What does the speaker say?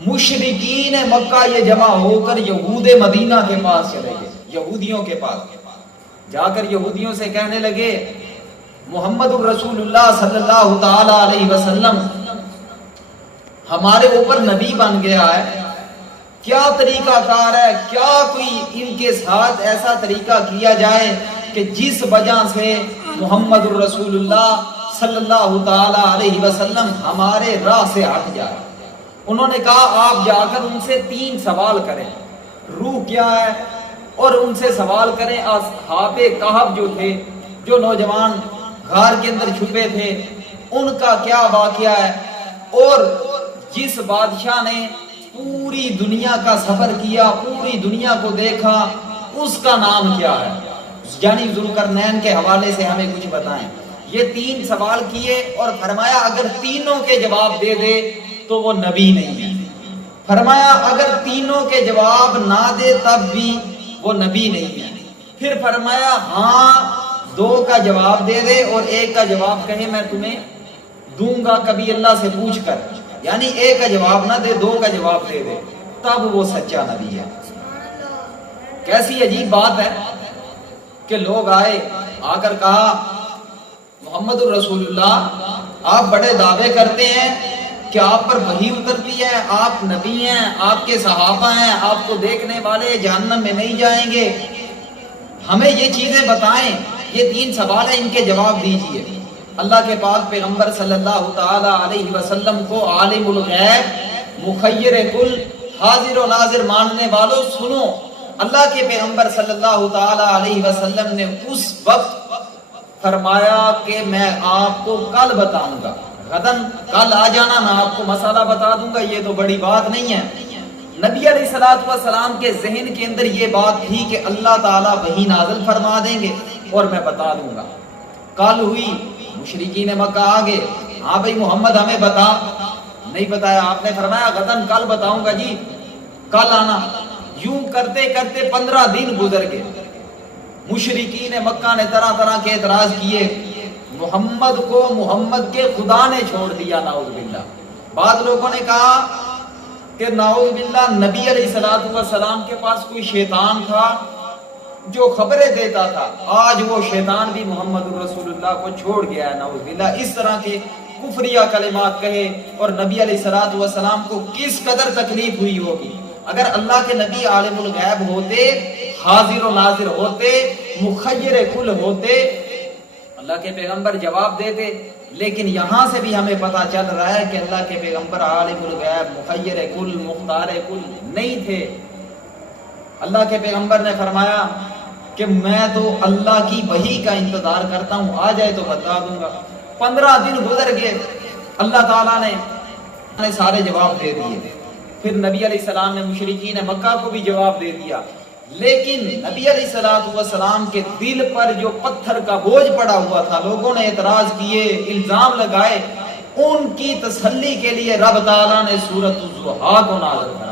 مشرکین مکہ یہ جمع ہو کر یہود مدینہ کے پاس چلے گئے، یہودیوں کے پاس جا کر یہودیوں سے کہنے لگے محمد الرسول اللہ صلی اللہ تعالی علیہ وسلم ہمارے اوپر نبی بن گیا ہے، کیا طریقہ کار ہے، کیا کوئی ان کے ساتھ ایسا طریقہ کیا جائے کہ جس وجہ سے محمد الرسول اللہ صلی اللہ تعالی علیہ وسلم ہمارے راہ سے ہٹ جائے۔ انہوں نے کہا آپ جا کر ان سے 3 سوال کریں، روح کیا ہے، اور ان سے سوال کریں اصحاب کہف جو تھے، جو نوجوان غار کے اندر چھپے تھے، ان کا کیا واقعہ ہے، اور جس بادشاہ نے پوری دنیا کا سفر کیا، پوری دنیا کو دیکھا، اس کا نام کیا ہے، یعنی ذوالقرنین کے حوالے سے ہمیں کچھ بتائیں۔ یہ 3 سوال کیے اور فرمایا اگر تینوں کے جواب دے دے تو وہ نبی نہیں ہے، فرمایا اگر تینوں کے جواب نہ دے تب بھی وہ نبی نہیں ہے، پھر فرمایا ہاں 2 کا جواب دے دے اور 1 کا جواب کہے میں تمہیں دوں گا کبھی اللہ سے پوچھ کر، یعنی 1 کا جواب نہ دے 2 کا جواب دے دے، تب وہ سچا نبی ہے۔ کیسی عجیب بات ہے کہ لوگ آئے، آ کر کہا محمد الرسول اللہ آپ بڑے دعوے کرتے ہیں کہ آپ پر وحی اترتی ہے، آپ نبی ہیں، آپ کے صحابہ ہیں، آپ کو دیکھنے والے جہنم میں نہیں جائیں گے، ہمیں یہ چیزیں بتائیں، یہ 3 سوال ہیں ان کے جواب دیجئے۔ اللہ کے پاک پیغمبر صلی اللہ تعالی علیہ وسلم کو عالم الغیب مخیر کل حاضر و ناظر ماننے والوں سنو، اللہ کے پیغمبر صلی اللہ تعالی علیہ وسلم نے اس وقت فرمایا کہ میں آپ کو کل بتاؤں گا، غدن کل آ جانا، میں آپ کو مسئلہ بتا دوں گا، یہ تو بڑی بات نہیں ہے۔ نبی علیہ الصلوۃ والسلام کے ذہن کے اندر یہ بات تھی کہ اللہ تعالیٰ وحی نازل فرما دیں گے اور میں بتا دوں گا۔ کل ہوئی، مشرکین مکہ آگے، ہاں بھائی محمد ہمیں بتا، نہیں بتایا، آپ نے فرمایا غدن کل بتاؤں گا جی، کل آنا۔ یوں کرتے کرتے 15 دن گزر گئے، مشرکین مکہ نے طرح طرح کے اعتراض کیے، محمد کو محمد کے خدا نے چھوڑ دیا، نعوذ باللہ۔ بعض لوگوں نے کہا کہ نعوذ باللہ نبی علیہ السلام کے پاس کوئی شیطان تھا جو خبریں دیتا تھا، آج وہ شیطان بھی محمد رسول اللہ کو چھوڑ گیا ہے، نعوذ باللہ۔ اس طرح کے کفریہ کلمات کہے، اور نبی علیہ السلام کو کس قدر تکلیف ہوئی ہوگی اگر اللہ کے نبی عالم الغیب ہوتے، حاضر و ناظر ہوتے، مخیر کل ہوتے، اللہ کے پیغمبر جواب دیتے۔ لیکن یہاں سے بھی ہمیں پتا چل رہا ہے کہ اللہ کے پیغمبر عالم الغیب مخیر کل مختار کل نہیں تھے۔ اللہ کے پیغمبر نے فرمایا کہ میں تو اللہ کی وحی کا انتظار کرتا ہوں، آ جائے تو بتا دوں گا۔ 15 دن گزر گئے، اللہ تعالیٰ نے سارے جواب دے دیے، پھر نبی علیہ السلام نے مشرکین مکہ کو بھی جواب دے دیا، لیکن نبی علیہ السلام کے دل پر جو پتھر کا بوجھ پڑا ہوا تھا، لوگوں نے اعتراض کیے، الزام لگائے، ان کی تسلی کے لیے رب تعالیٰ نے سورۃ الضحیٰ کو نازل کیا۔